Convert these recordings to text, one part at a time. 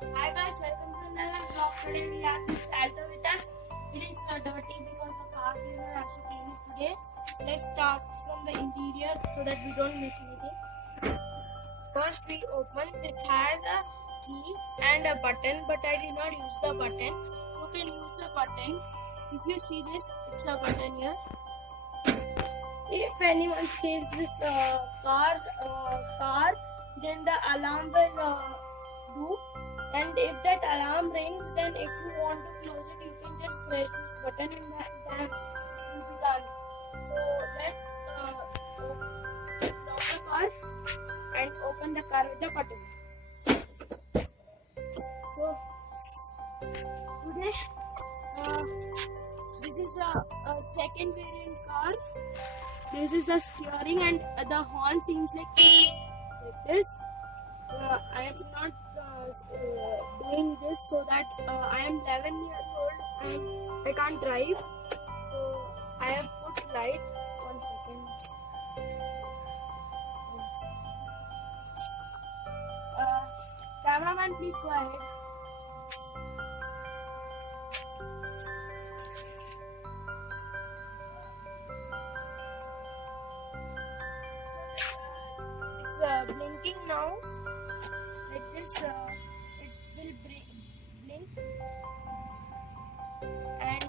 Hi guys, welcome to another vlog. Today we have this Alto with us. It is dirty because the car cleaner has to clean it today. Let's start from the interior so that we don't miss anything. First we open. This has a key and a button, but I did not use the button. You can use the button. If you see this, it's a button here. If anyone steals this car, then the alarm will do. And if that alarm rings, then if you want to close it, you can just press this button and that will be done. So let's lock the car and open the car with the button. So today, this is a second variant car. This is the steering and the horn seems like this. I am not doing this so that I am 11 years old and I can't drive. So I have put light. 1 second. Cameraman, please go ahead. It's blinking now. Like this, it will blink, and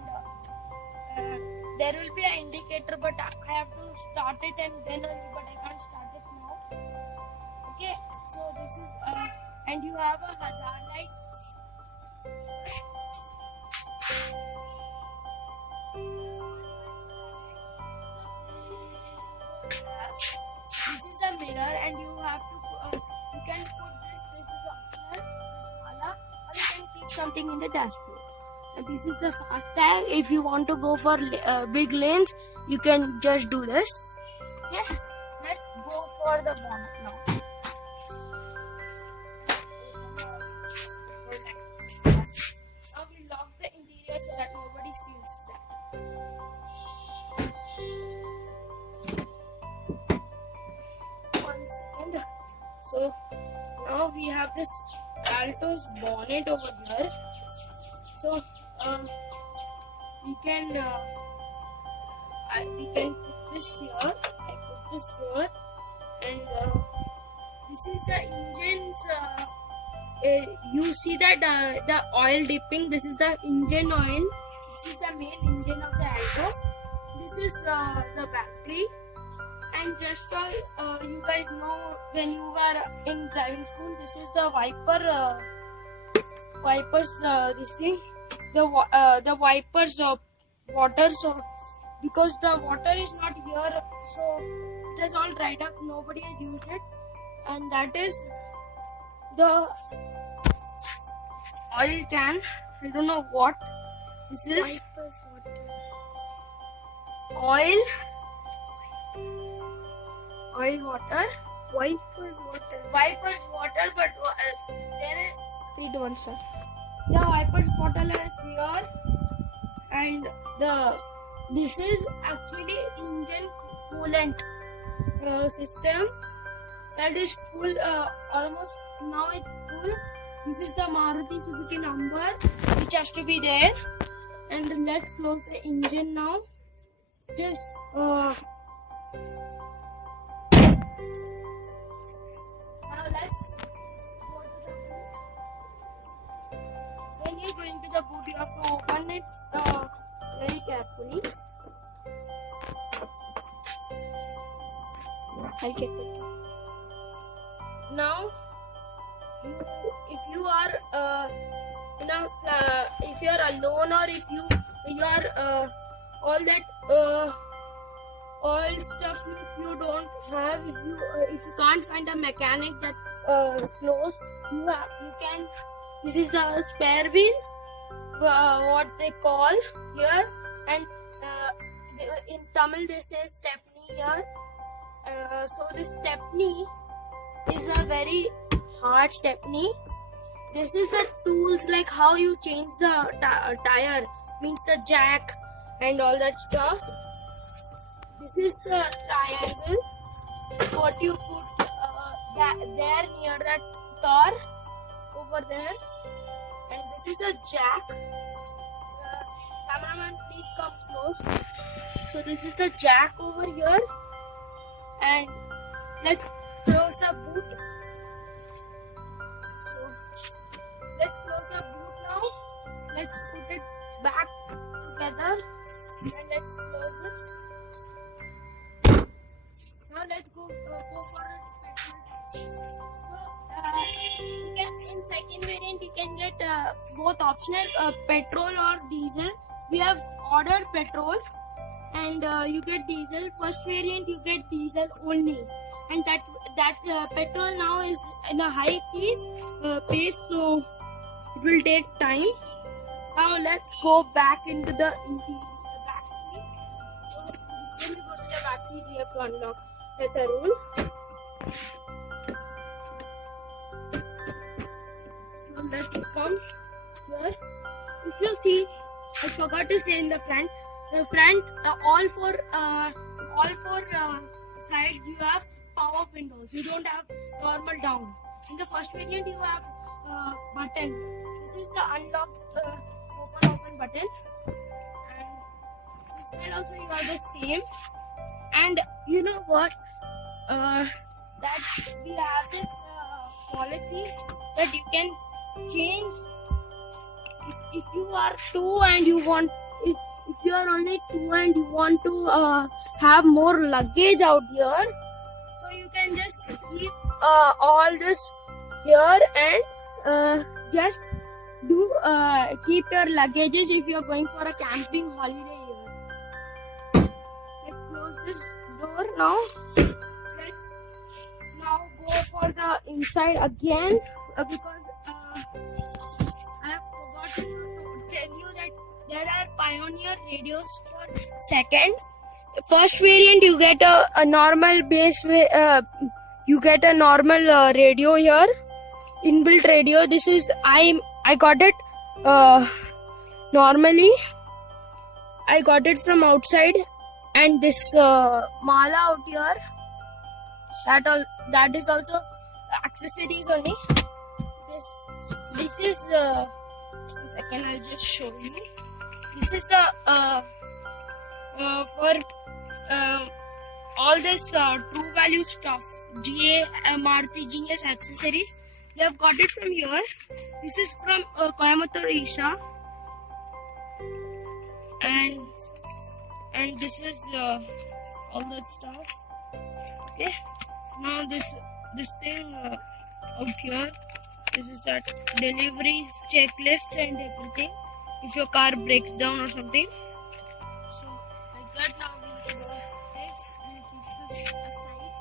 there will be an indicator, but I have to start it and then only, but I can't start it now. Okay, so this is and you have a hazard light. This is the mirror, and you have to you can put this is optional, this wala, or you can keep something in the dashboard. And this is the fast tag. If you want to go for big lanes, you can just do this. Okay, let's go for the bonnet now. Now we lock the interior so that nobody steals that. So now we have this Alto's bonnet over there. So we can put this here. I put this here, and this is the engine's. You see that the oil dipping. This is the engine oil. This is the main engine of the Alto. This is the battery. And just for you guys know, when you are in driving school, this is the wipers. This thing, the wipers of water. So because the water is not here, so it is all dried up. Nobody has used it, and that is the oil can. I don't know what this is. Wipers water. Oil water. Wipers water, but there is. Read one, sir. Yeah, wipers bottle is here, and this is actually engine coolant system that is full. Almost now it's full. This is the Maruti Suzuki number which has to be there, and let's close the engine now. Just now let's go to the boot. When you go into the boot, you have to open it very carefully. I'll get it. Now, if you are if you are alone, or if you are all that all stuff, if you don't have, if you can't find a mechanic that's close, you can. This is the spare wheel, what they call here, and in Tamil they say stepney here. So this stepney is a very hard stepney. This is the tools, like how you change the tire, means the jack and all that stuff. This is the triangle, what you put there near that car. over there, and this is the jack. Cameraman, please come close. So this is the jack over here, and let's close the boot. So let's close the boot now. Let's put it back together and let's close it. Now let's go for a petrol tank. So in second variant you can get both optional, petrol or diesel. We have ordered petrol, and you get diesel. First variant you get diesel only, and that petrol now is in a high pace, so it will take time. Now let's go back into the back seat. So when we go to the back seat, we have to unlock. That's a rule. So let's come here. If you see, I forgot to say in the front. The front, all four sides you have power windows. You don't have normal down. In the first variant you have button. This is the unlock open button, and this side also you have the same. And you know what? That we have this policy that you can change if you are two and you want. If you are only two and you want to have more luggage out here, so you can just keep all this here and just do keep your luggages if you are going for a camping holiday here. Let's close this door now. Let's now go for the inside again, because I have forgotten to tell you that there are Pioneer radios for second. First variant you get a normal base, you get a normal radio here, inbuilt radio. This is I got it normally. I got it from outside, and this mala out here, that is also accessories only. This is 1 second, I'll just show you. This is the for all this True Value stuff, GA, Maruti Genius accessories. They have got it from here. This is from Coimbatore Isha, and this is all that stuff. Okay, now this thing out here. This is that delivery checklist and everything. If your car breaks down or something. So like that, now we'll do this. We'll keep this aside.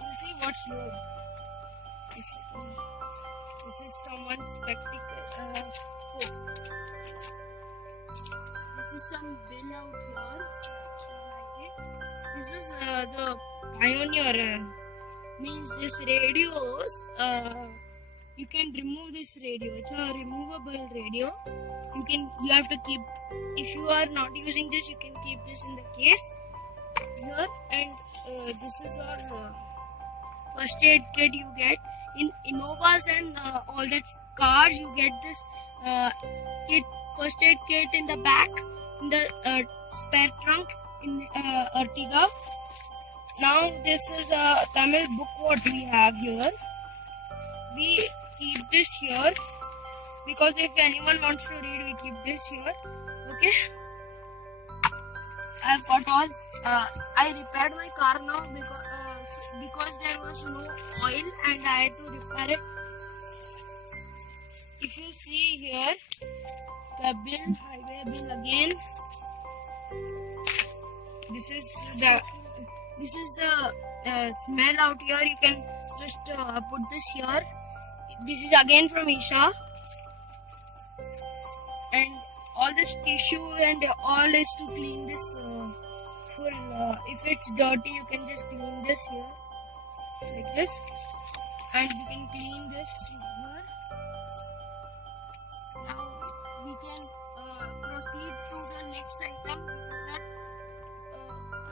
We'll see what's here. This is someone's spectacle. This is some bill out here. This is the Pioneer. Means this radios. You can remove this radio. It's a removable radio. You have to keep. If you are not using this, you can keep this in the case here. And this is our first aid kit you get in Innovas and all that cars. You get this kit, first aid kit in the back, in the spare trunk in Ertiga. Now this is a Tamil book what we have here. We keep this here because if anyone wants to read, we keep this here. Okay. I've got all. I repaired my car now because there was no oil and I had to repair it. If you see here, the bill, highway bill again. This is the smell out here. You can just put this here. This is again from Isha, and all this tissue and all is to clean this full. If it's dirty, you can just clean this here like this, and you can clean this here. Now we can proceed to the next item. That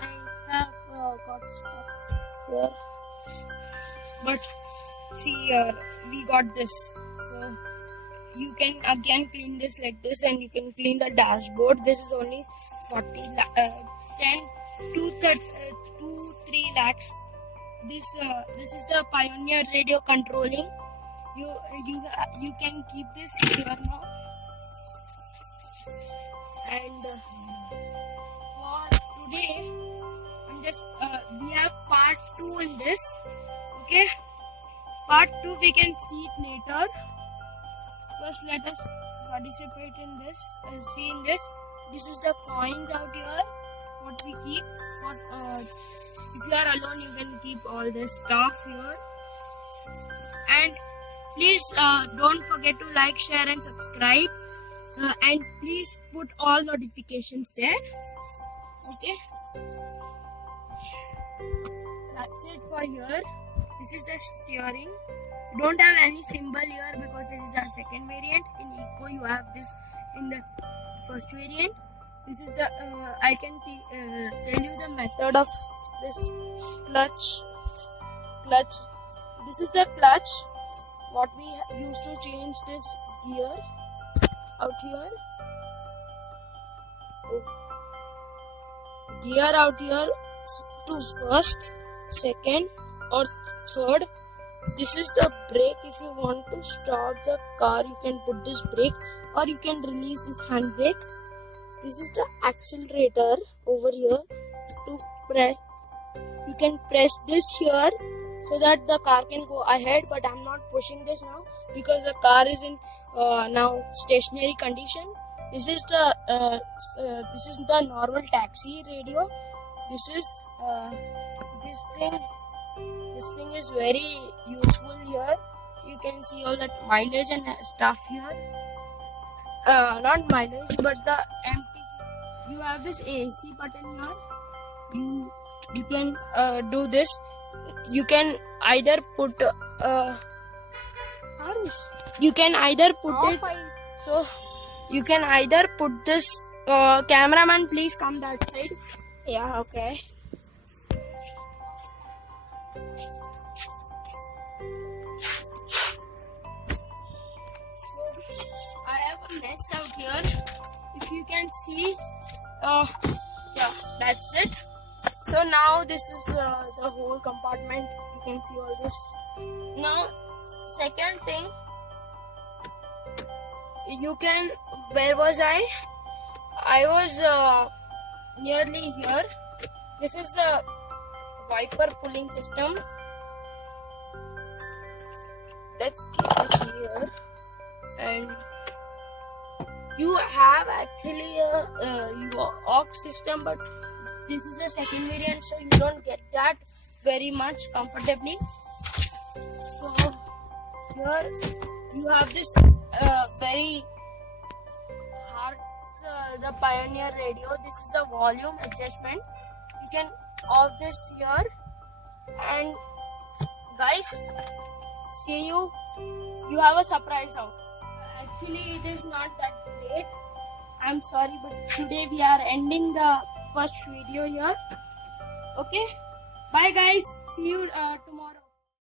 I have got stuff here, but see here, we got this. So you can again clean this like this, and you can clean the dashboard. This is only 10 to 3 lakhs. This is the Pioneer radio controlling. You can keep this here now. And for today, I'm just we have part 2 in this. Okay, part 2 we can see it later. First, let us participate in this. See in this. This is the coins out here. What we keep. If you are alone, you can keep all this stuff here. And please don't forget to like, share, and subscribe. And please put all notifications there. Okay. That's it for here. This is the steering. You don't have any symbol here because this is our second variant. In Eco, you have this in the first variant. This is the I can tell you the method of this clutch. This is the clutch. What we use to change this gear out here. Gear out here to first, second, or third. This is the brake. If you want to stop the car, you can put this brake, or you can release this handbrake. This is the accelerator over here. To press, you can press this here so that the car can go ahead, but I'm not pushing this now because the car is in now stationary condition. This is the normal taxi radio. This is this thing is very useful here. You can see all that mileage and stuff here. Not mileage, but the empty. You have this AC button here. You can do this. You can either put you can either put it. So you can either put this. Cameraman, please come that side. Yeah, okay. I have a mess out here. If you can see, yeah, that's it. So now this is the whole compartment. You can see all this. Now, second thing, you can. Where was I? I was nearly here. This is the wiper pulling system. Let's keep it here. And you have actually a aux system, but this is the second variant, so you don't get that very much comfortably. So here you have this very hard the Pioneer radio. This is the volume adjustment. You can off this here. And guys, see you have a surprise out. Actually, it is not that great. I'm sorry, but today we are ending the first video here. Okay, bye guys, see you